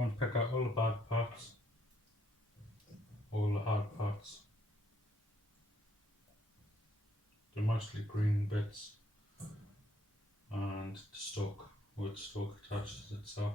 Go and pick out all the bad parts, all the hard parts, the mostly green bits, and the stalk, where the stalk attaches itself.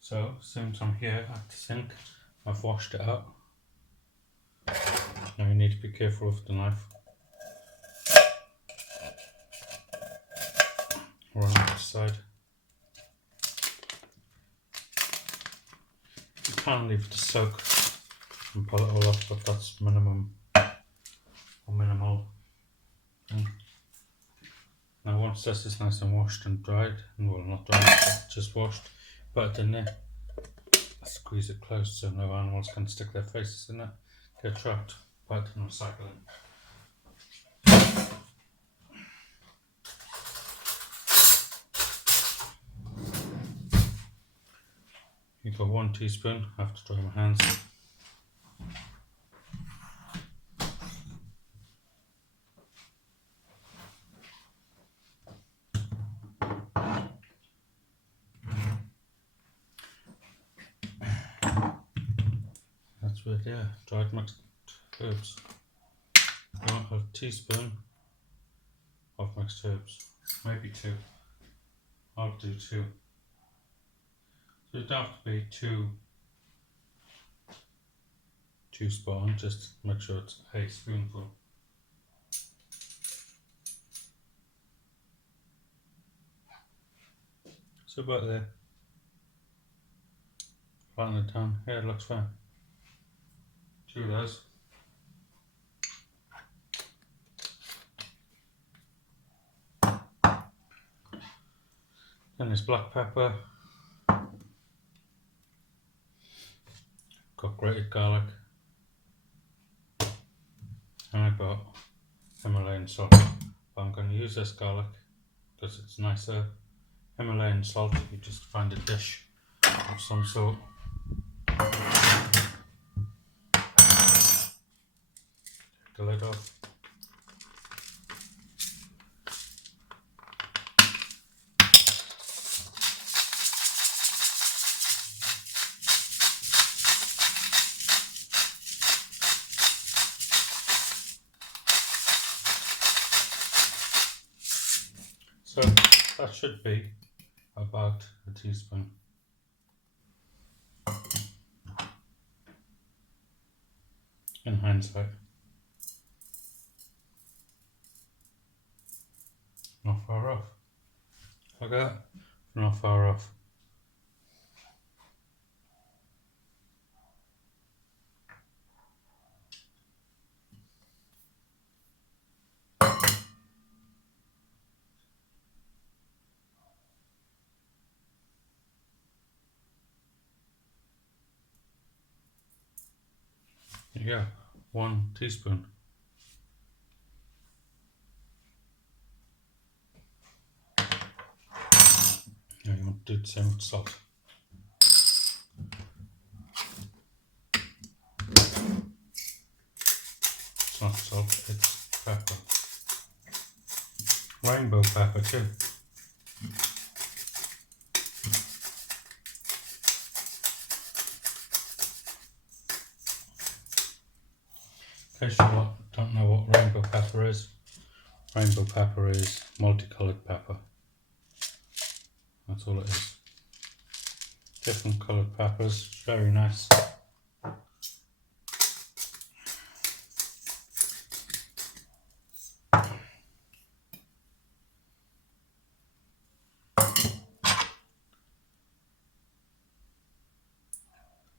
So, since I'm here at the sink, I've washed it out. Now you need to be careful with the knife. Run on this side. You can leave it to soak and pull it all off, but that's minimum or minimal. Now once this is nice and washed and dried, and well, not dried, but just washed, put it in there, squeeze it close so no animals can stick their faces in it, get trapped, put it in recycling. You got 1 teaspoon, I have to dry my hands. That's right there, dried mixed herbs. You want a teaspoon of mixed herbs, maybe 2. I'll do 2. So it don't have to be too spot on, just make sure it's a spoonful. So about there. Flatten it down. Yeah, it looks fine. 2 of those. Then there's black pepper. Got grated garlic. And I got Himalayan salt. But I'm going to use this garlic because it's nicer. Himalayan salt, you just find a dish of some sort. Take the lid off. So that should be about a teaspoon. In hindsight. Not far off. Look at that. Not far off. Yeah, 1 teaspoon. Now you want to do the same with salt. It's not salt, it's pepper. Rainbow pepper too. In case you don't know what rainbow pepper is multicolored pepper. That's all it is. Different coloured peppers, very nice.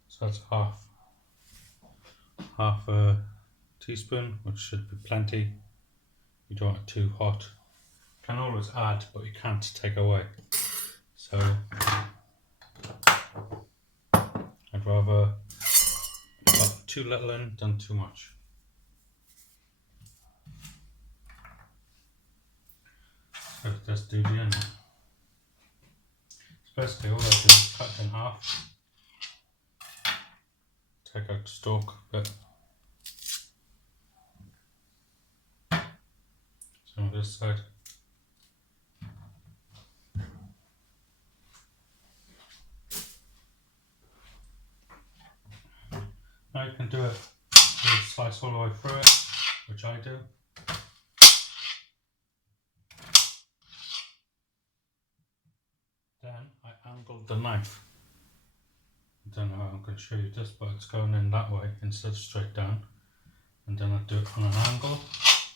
So that's half a teaspoon, which should be plenty. You don't want it too hot. You can always add, but you can't take away. So I'd rather too little in than too much. So let's do the onion. So basically all I do is cut it in half, take out the stalk a bit. So on this side. Now you can do it, you slice all the way through it, which I do. Then I angled the knife. I don't know how I'm going to show you this, but it's going in that way instead of straight down. And then I'll do it on an angle,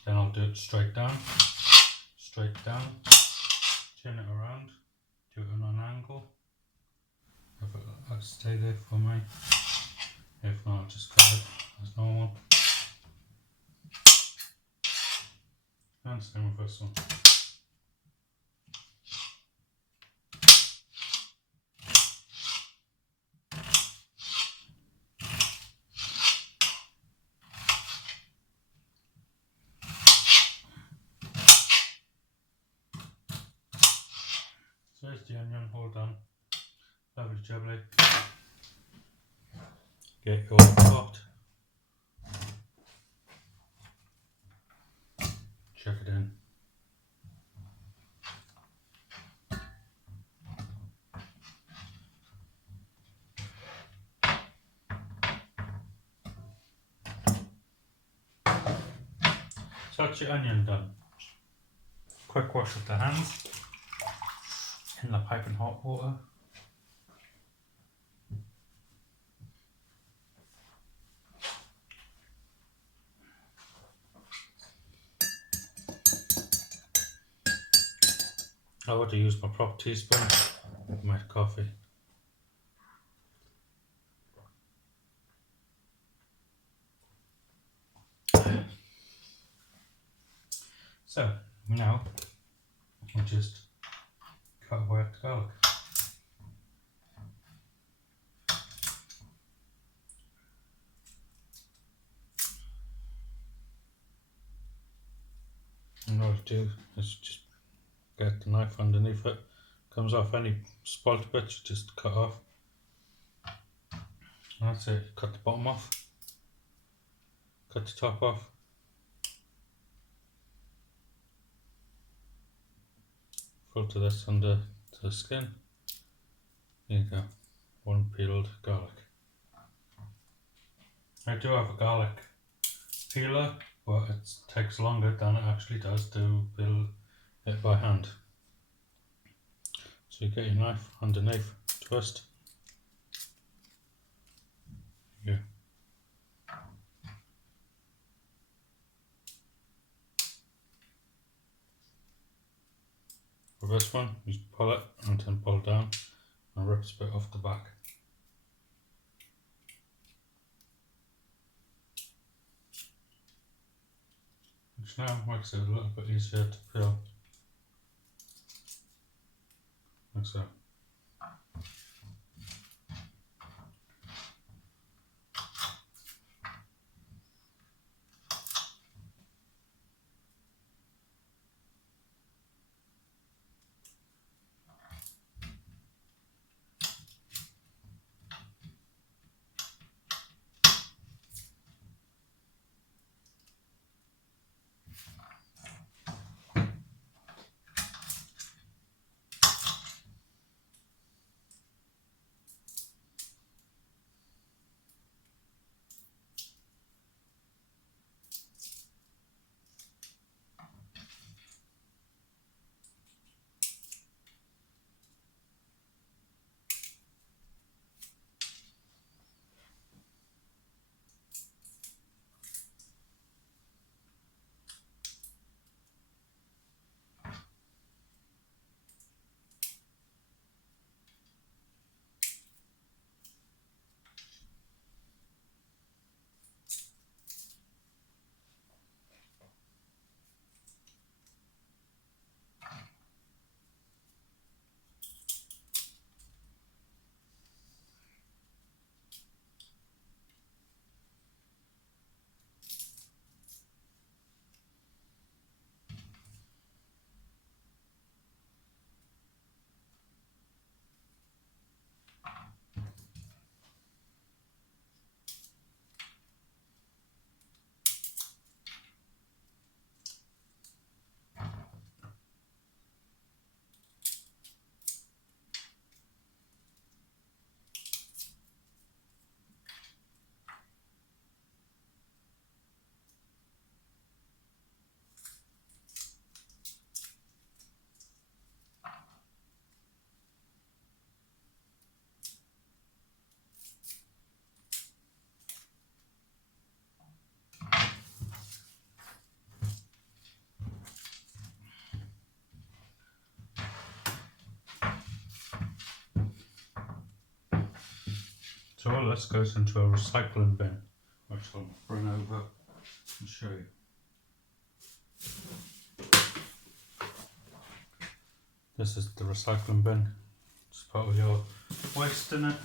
then I'll do it straight down, turn it around, do it on an angle. If it'll stay there for me. If not, I'll just cut it as normal. And same with this one. So there's the onion, all done. Lovely jubbly. Get your pot. Check it in. So that's your onion done. Quick wash of the hands in the piping hot water. I want to use my proper teaspoon with my coffee. So now we'll just cut away the garlic. And what I'll do is just get the knife underneath it. Comes off any spoilt bits, just cut off. And that's it. Cut the bottom off. Cut the top off. Filter this under the skin. There you go. One peeled garlic. I do have a garlic peeler, but it takes longer than it actually does to peel it by hand. So you get your knife underneath, twist. Yeah. For this one, you pull it and then pull down and rips a bit off the back. Which now makes it a little bit easier to peel. Like so. So all this goes into a recycling bin, which I'll bring over and show you. This is the recycling bin. Just put all your waste in it.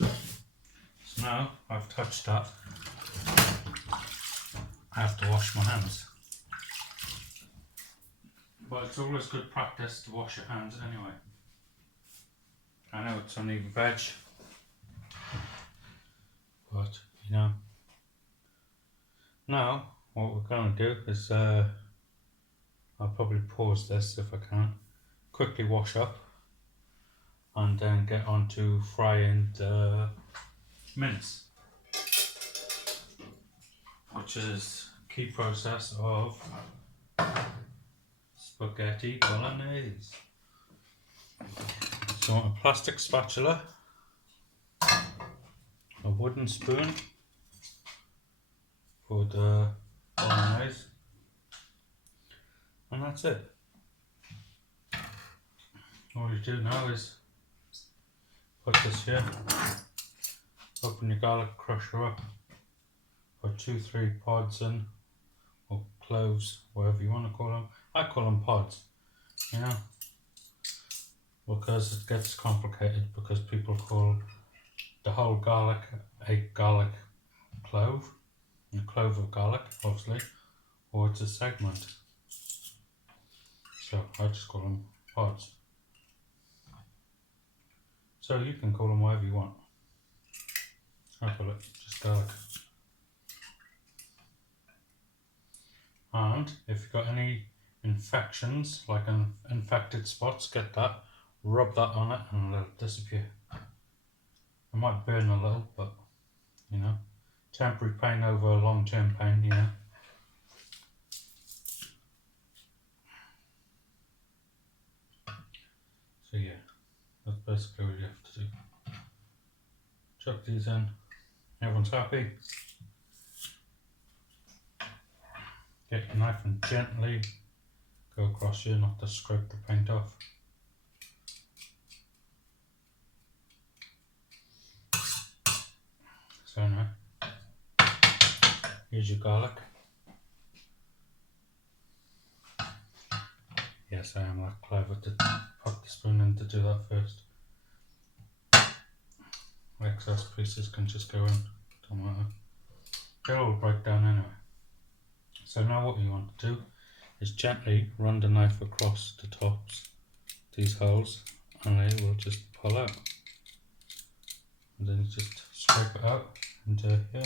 So now I've touched that, I have to wash my hands. But it's always good practice to wash your hands anyway. I know it's only veg, but you know. Now what we're going to do is I'll probably pause this if I can, quickly wash up and then get on to frying the mince, which is a key process of spaghetti bolognese. So I want a plastic spatula, a wooden spoon for the bolognese, and that's it. All you do now is put this here, open your garlic crusher up, put 2-3 pods in, or cloves, whatever you want to call them. I call them pods, you know, because it gets complicated because people call the whole garlic a garlic clove, a clove of garlic obviously, or it's a segment. So I just call them pods. So you can call them whatever you want. I call it just garlic. And if you've got any infections, like infected spots, get that, rub that on it and it'll disappear. It might burn a little, but you know, temporary pain over long-term pain, you know. So yeah, that's basically what you have to do. Chuck these in, everyone's happy. Get your knife and gently go across here, not to scrape the paint off. So now, here's your garlic. Yes, I am that clever to put the spoon in to do that first. Excess pieces can just go in, don't matter. They'll all break down anyway. So now what you want to do is gently run the knife across the tops, these holes, and they will just pull out. And then you just scrape it out into here.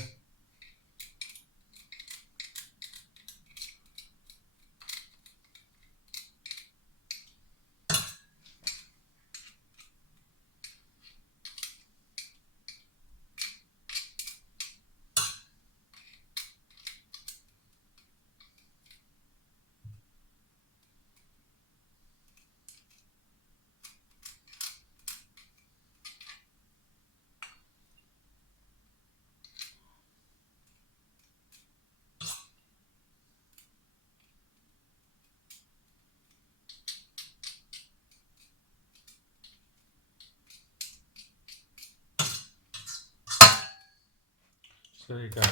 So there you go.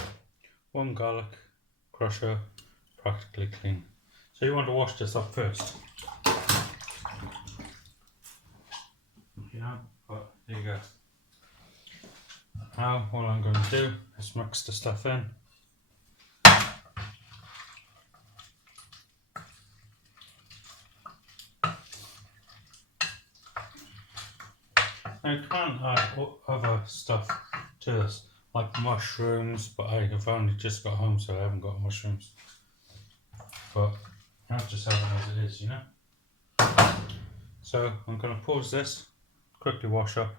One garlic crusher, practically clean. So you want to wash this up first. You know, but there you go. Now what I'm going to do is mix the stuff in. Now you can add other stuff to this, like mushrooms, but I have only just got home so I haven't got mushrooms. But I'll just have it as it is, you know. So I'm going to pause this, quickly wash up.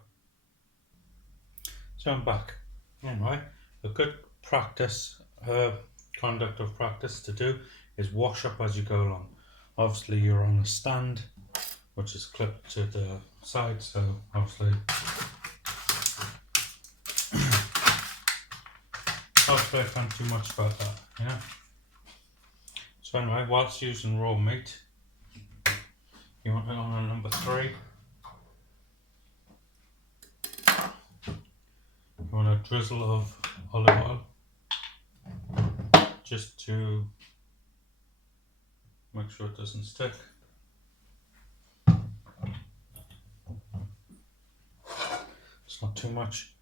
So I'm back. Anyway, a good practice, conduct of practice to do is wash up as you go along. Obviously you're on a stand which is clipped to the side, so obviously I can't do much about that, you know. So anyway, whilst using raw meat, you want it on a number 3. drizzle of olive oil just to make sure it doesn't stick. It's not too much,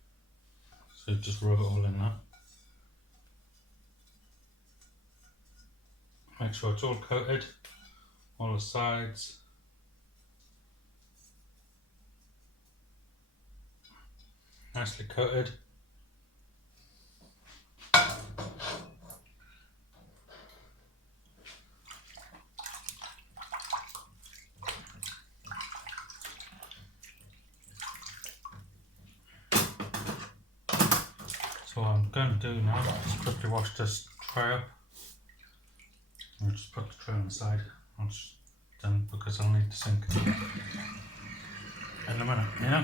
so just rub it all in there. Make sure it's all coated, all the sides. Nicely coated. So what I'm going to do now is quickly wash this tray up. I'll just put the tray on the side. I'll just then because I'll need the sink in a minute, yeah.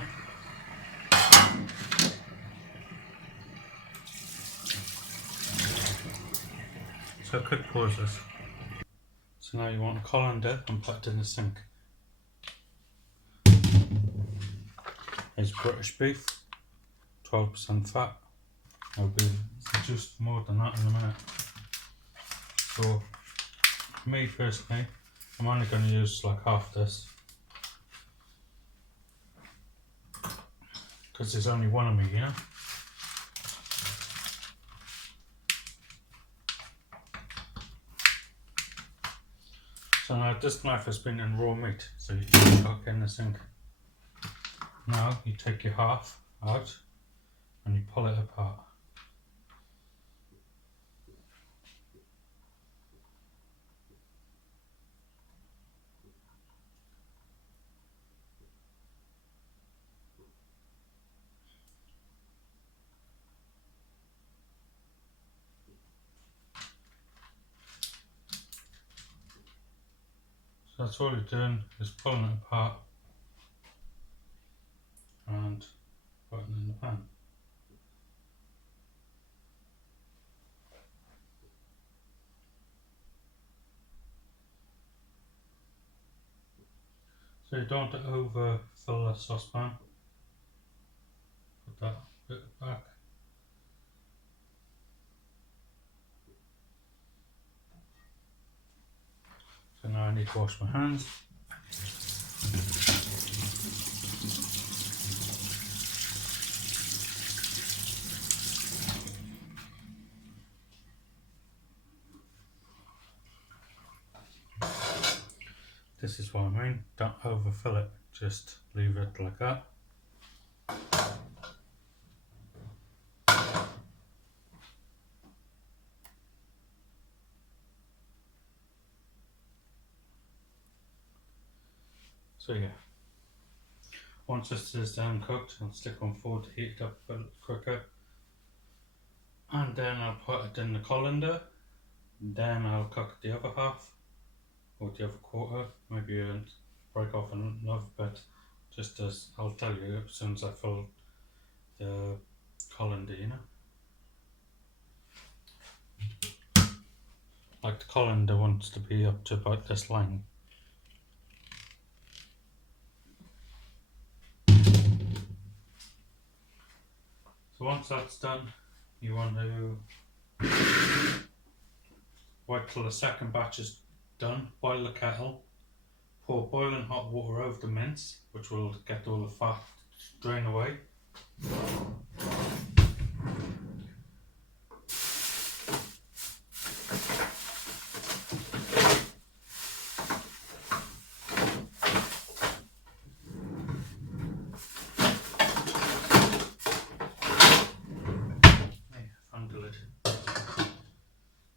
So quick pause this. So now you want a colander and put it in the sink. It's British beef, 12% fat. I'll be just more than that in a minute. So me personally, I'm only going to use like half this because there's only one of me, you know. So now this knife has been in raw meat, so you can cook in the sink. Now you take your half out and you pull it apart. So that's all you're doing, is pulling it apart and putting it in the pan. So you don't want to overfill the saucepan. Put that bit back. So now I need to wash my hands. This is what I mean, don't overfill it, just leave it like that. So yeah, once this is done cooked, I'll stick on forward to heat it up a bit quicker. And then I'll put it in the colander. Then I'll cook the other half, or the other quarter, maybe break off another bit, just as I'll tell you as soon as I fill the colander, you know. Like the colander wants to be up to about this line. So once that's done, you want to wait till the second batch is done, boil the kettle, pour boiling hot water over the mince, which will get all the fat drain away.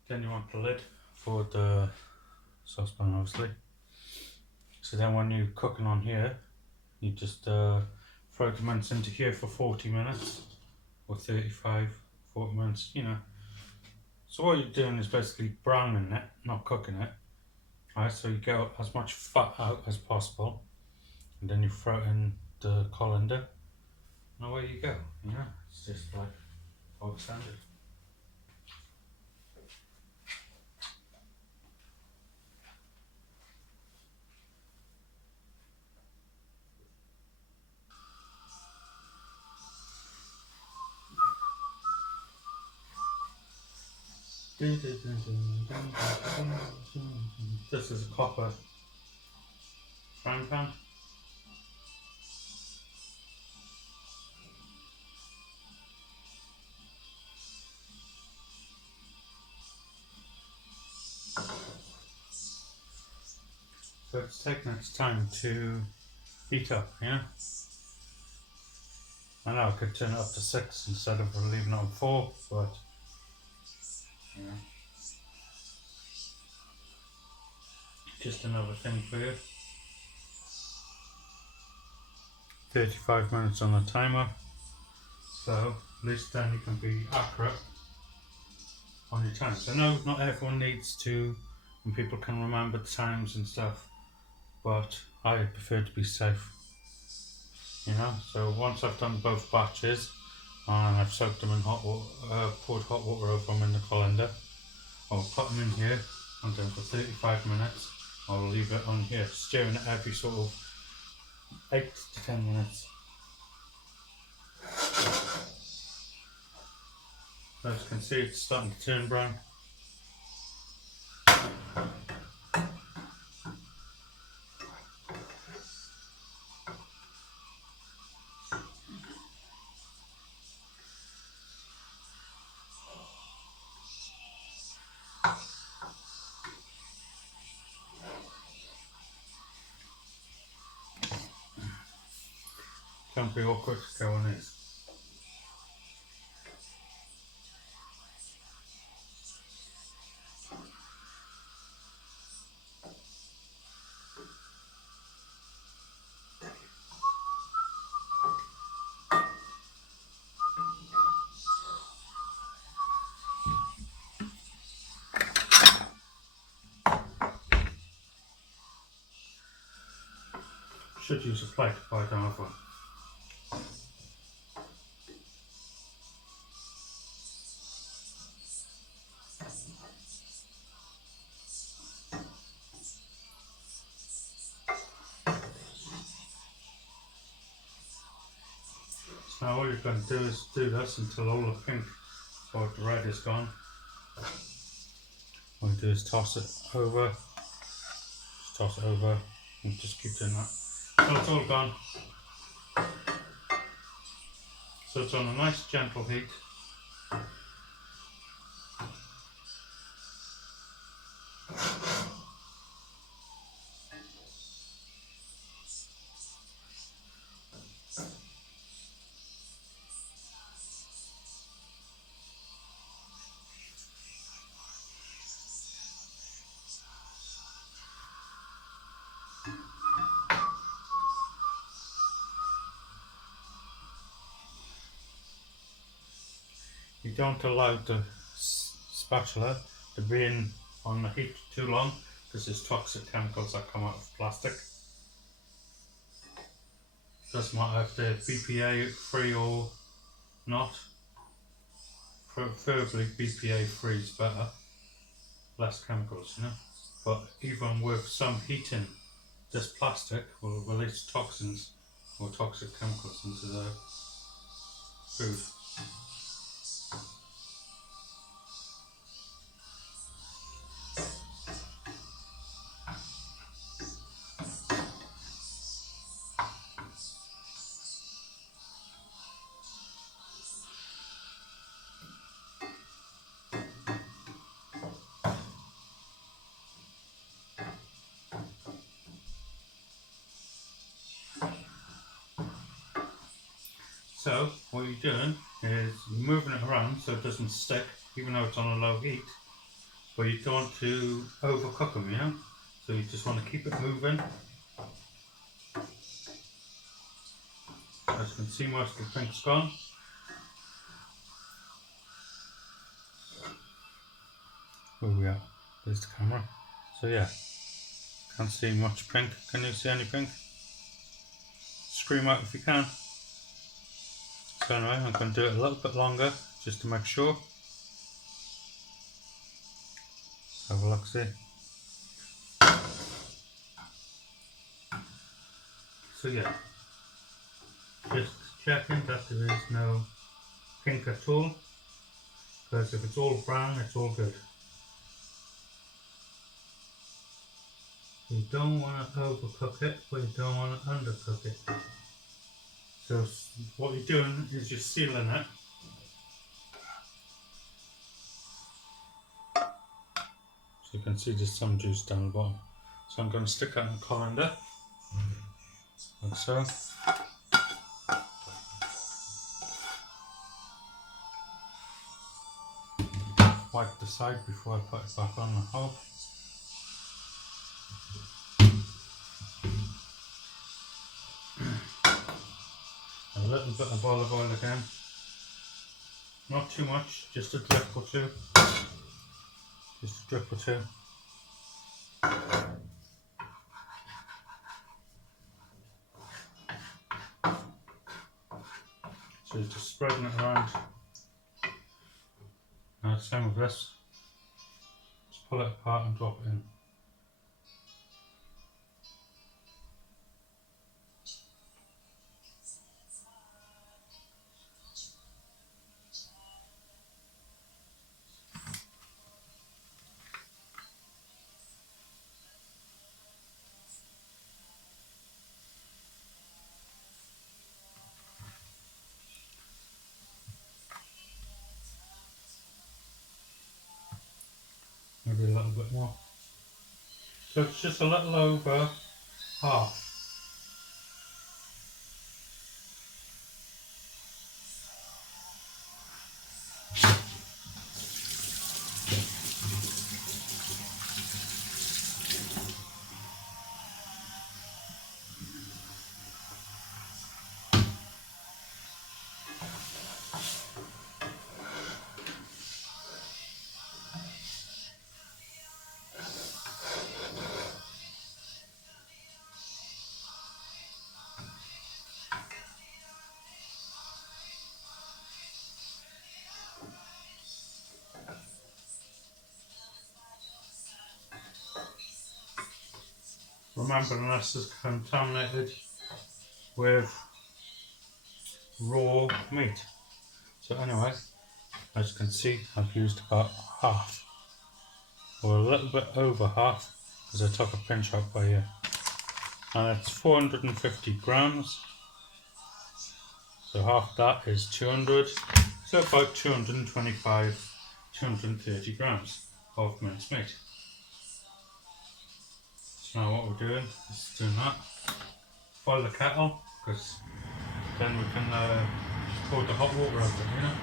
Then you want the lid for the saucepan, obviously. So then when you're cooking on here, you just throw the mince into here for 40 minutes or 35, 40 minutes, you know. So what you're doing is basically browning it, not cooking it. Alright, so you get as much fat out as possible, and then you throw it in the colander, and away you go, you know. It's just like bog standard. This is a copper frying pan. So it's taking its time to heat up, yeah? I know I could turn it up to 6 instead of leaving it on 4, but yeah. Just another thing for you. 35 minutes on the timer, so at least then you can be accurate on your times. I know not everyone needs to, and people can remember the times and stuff, but I prefer to be safe, you know. So once I've done both batches and I've soaked them in hot water, poured hot water over them in the colander, I'll put them in here and then for 35 minutes I'll leave it on here, stirring it every sort of 8 to 10 minutes. As you can see, it's starting to turn brown. Don't be awkward, go on this. Should use a plate, but I don't have one. So now all you're going to do is do this until all the pink or the red is gone. All you do is toss it over, just toss it over, and just keep doing that. So it's all gone. So it's on a nice gentle heat. You don't allow the spatula to be in on the heat too long because there's toxic chemicals that come out of plastic. Doesn't matter if they're BPA free or not. Preferably BPA free is better, less chemicals, you know. But even with some heating, this plastic will release toxins or toxic chemicals into the food. So what you're doing is moving it around so it doesn't stick, even though it's on a low heat. But you don't want to overcook them, you know. So you just want to keep it moving. As you can see, most of the pink's gone. Where we are? There's the camera. So yeah, can't see much pink. Can you see any pink? Scream out if you can. So anyway, I'm going to do it a little bit longer just to make sure. Have a look, see. So yeah, just checking that there is no pink at all, because if it's all brown, it's all good. You don't want to overcook it, but you don't want to undercook it. So what you're doing is you're sealing it. So you can see there's some juice down the bottom. So I'm going to stick it in the colander, like so. Wipe the side before I put it back on the hob. A little bit of olive oil again. Not too much, just a drip or two. Just a drip or two. So you're just spreading it around. Now the same with this. Just pull it apart and drop it in. Maybe a little bit more. So it's just a little over half. Remember, this is contaminated with raw meat. So anyway, as you can see, I've used about half, or a little bit over half, because I took a pinch out by here. And it's 450 grams. So half that is 200, so about 225, 230 grams of minced meat. So now what we're doing is doing that. Boil the kettle, because then we can just pour the hot water over it, you know.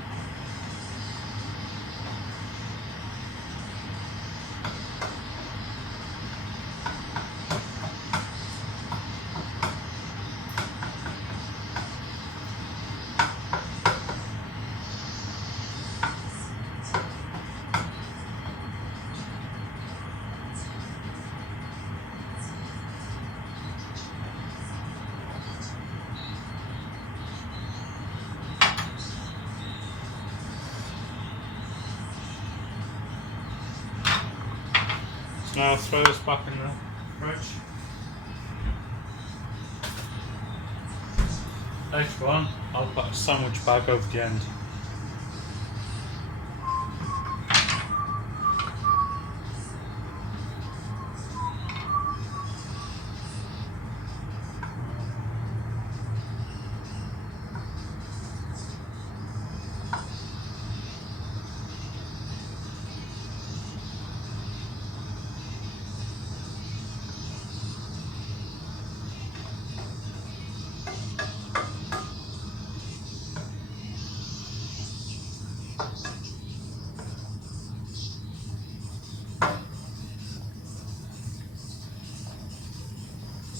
Now throw this back in the fridge. Later on, I'll put a sandwich bag over the end.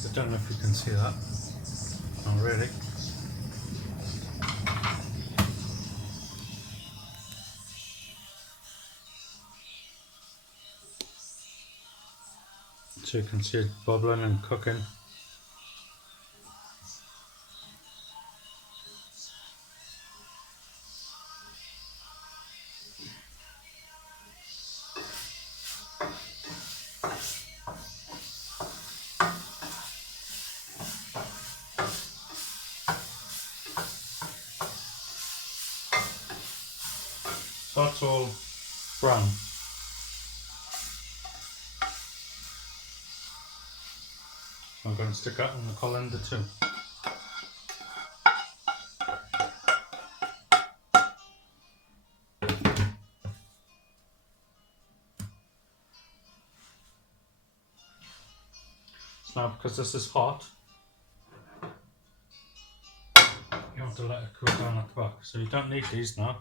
I don't know if you can see that. Not really. So you can see it bubbling and cooking. So that's all brown. stick that in the colander too. So now, because this is hot, you have to let it cool down at the back. So you don't need these now.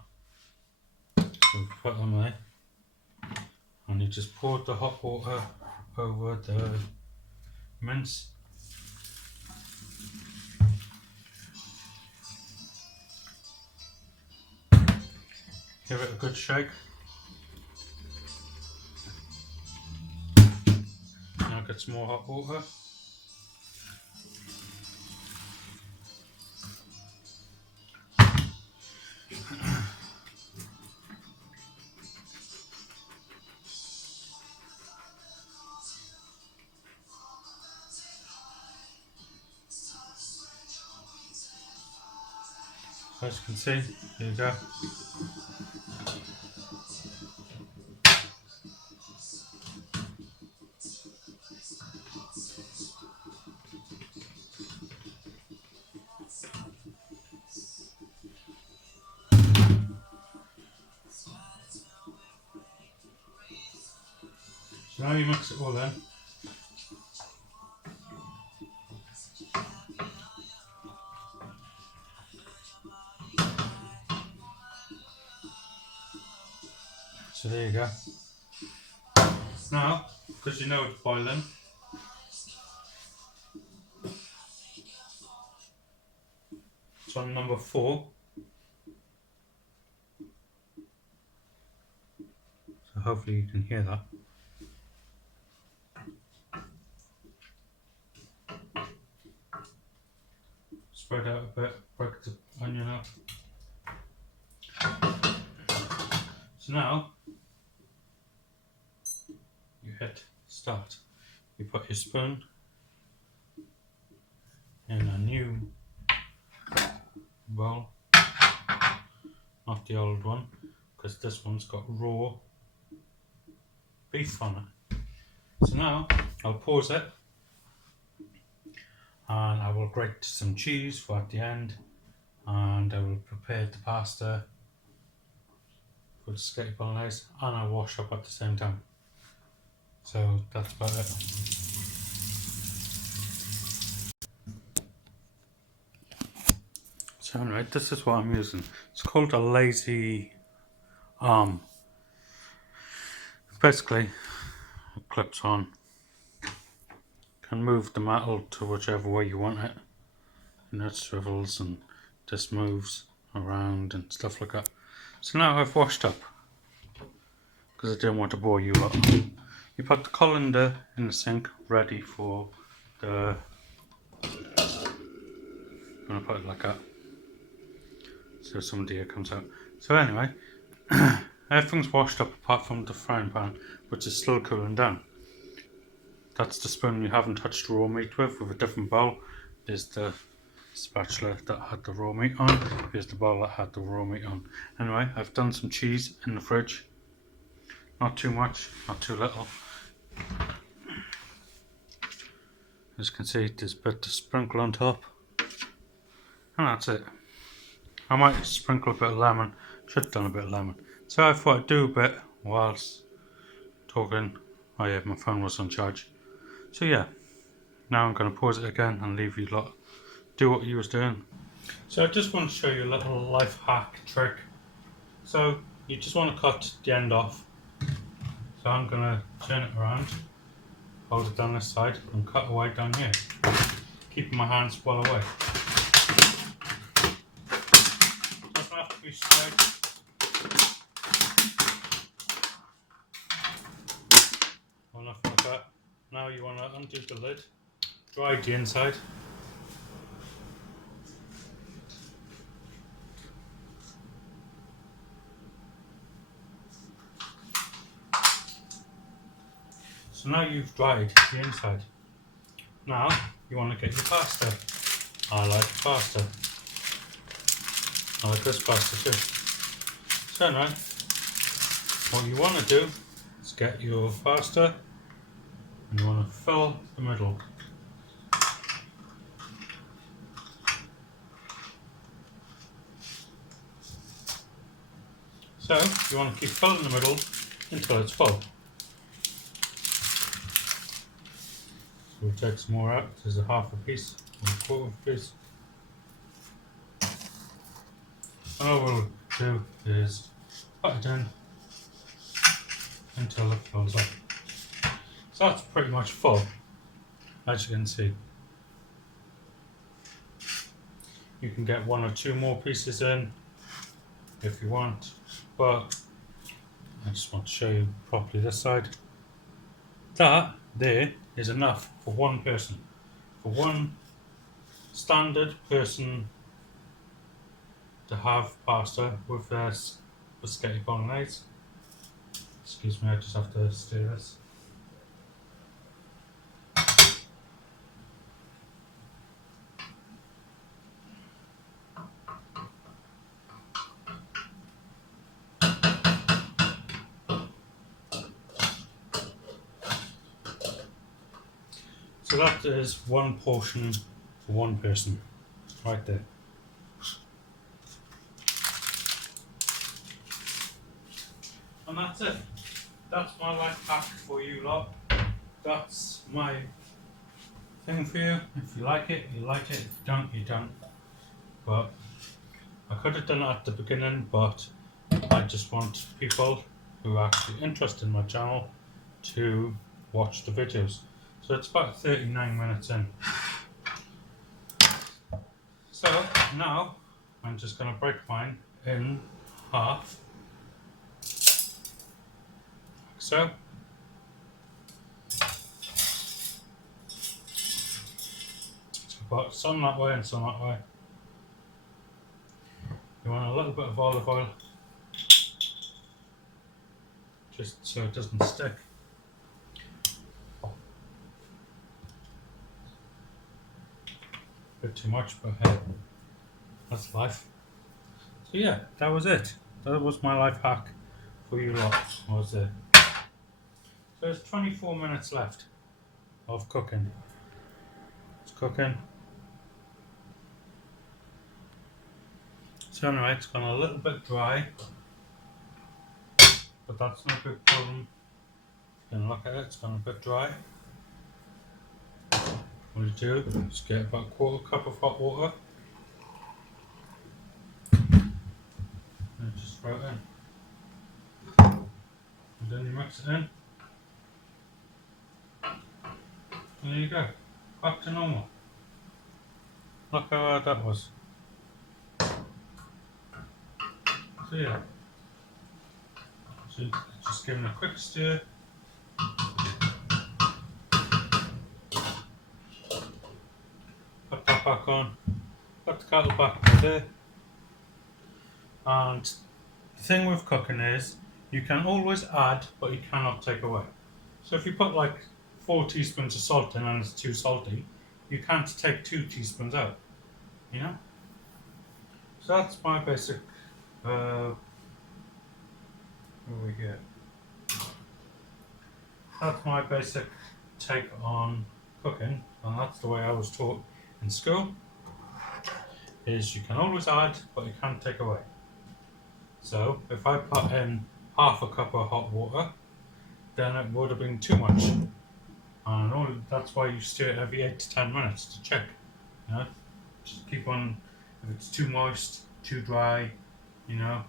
So we put them there. And you just pour the hot water over the mince. Give it a good shake. Now get some more hot water. So as you can see, here you go. So now you mix it all in. So there you go. Now, because you know it's boiling, it's on number 4. So hopefully you can hear that. Spread out a bit, break the onion up. So now, you hit start. You put your spoon in a new bowl, not the old one, because this one's got raw beef on it. So now, I'll pause it, and I will grate some cheese for at the end, and I will prepare the pasta for the spaghetti bolognese, and I wash up at the same time. So that's about it. So anyway, this is what I'm using. It's called a lazy arm. Basically, it clips on. Can move the metal to whichever way you want it. And it swivels and just moves around and stuff like that. So now I've washed up, because I didn't want to bore you up. You put the colander in the sink ready for the... I'm going to put it like that, so some of the air comes out. So anyway, everything's washed up apart from the frying pan, which is still cooling down. That's the spoon you haven't touched raw meat with a different bowl. There's the spatula that had the raw meat on. Here's the bowl that had the raw meat on. Anyway, I've done some cheese in the fridge. Not too much, not too little. As you can see, there's a bit to sprinkle on top. And that's it. I might sprinkle a bit of lemon. Should have done a bit of lemon. So I thought I'd do a bit whilst talking. Oh yeah, my phone was on charge. So yeah, now I'm going to pause it again and leave you lot do what you was doing. So I just want to show you a little life hack trick. So you just want to cut the end off. So I'm going to turn it around, hold it down this side and cut away down here, keeping my hands well away. Doesn't have to be straight. Or nothing like that. Now you want to undo the lid, dry the inside. So now you've dried the inside. Now you want to get your pasta. I like pasta. I like this pasta too. So now, what you want to do is get your pasta and you want to fill the middle. So you want to keep filling the middle until it's full. So we'll take some more out. There's a half a piece or a quarter of a piece. And all we'll do is put it in until it fills up. So that's pretty much full, as you can see. You can get 1 or 2 more pieces in if you want, but I just want to show you properly this side. That there is enough for one person, for one standard person to have pasta with spaghetti bolognese. Excuse me, I just have to stir this. So that is one portion for one person, right there. And that's it. That's my life hack for you lot. That's my thing for you. If you like it, you like it. If you don't, you don't. But I could have done it at the beginning, but I just want people who are actually interested in my channel to watch the videos. So it's about 39 minutes in. So now I'm just going to break mine in half. Like so. So put some that way and some that way. You want a little bit of olive oil, just so it doesn't stick. Bit too much, but hey, that's life. So yeah, that was it. That was my life hack for you lot. Was it? So there's 24 minutes left of cooking. It's cooking. So anyway, it's gone a little bit dry, but that's no big problem. You can look at it, it's gone a bit dry. What you do is get about a quarter cup of hot water and just throw it in. And then you mix it in. And there you go. Back to normal. Look how hard that was. So yeah. So just give it a quick stir. Put that back on. Put the kettle back there. And the thing with cooking is you can always add, but you cannot take away. So if you put like 4 teaspoons of salt in and it's too salty, you can't take 2 teaspoons out. You know? So that's my basic over here. That's my basic take on cooking, and that's the way I was taught in school. Is you can always add, but you can't take away. So if I put in half a cup of hot water, then it would have been too much. And that's why you stir it every 8 to 10 minutes to check. You know, just keep on. If it's too moist, too dry, you know,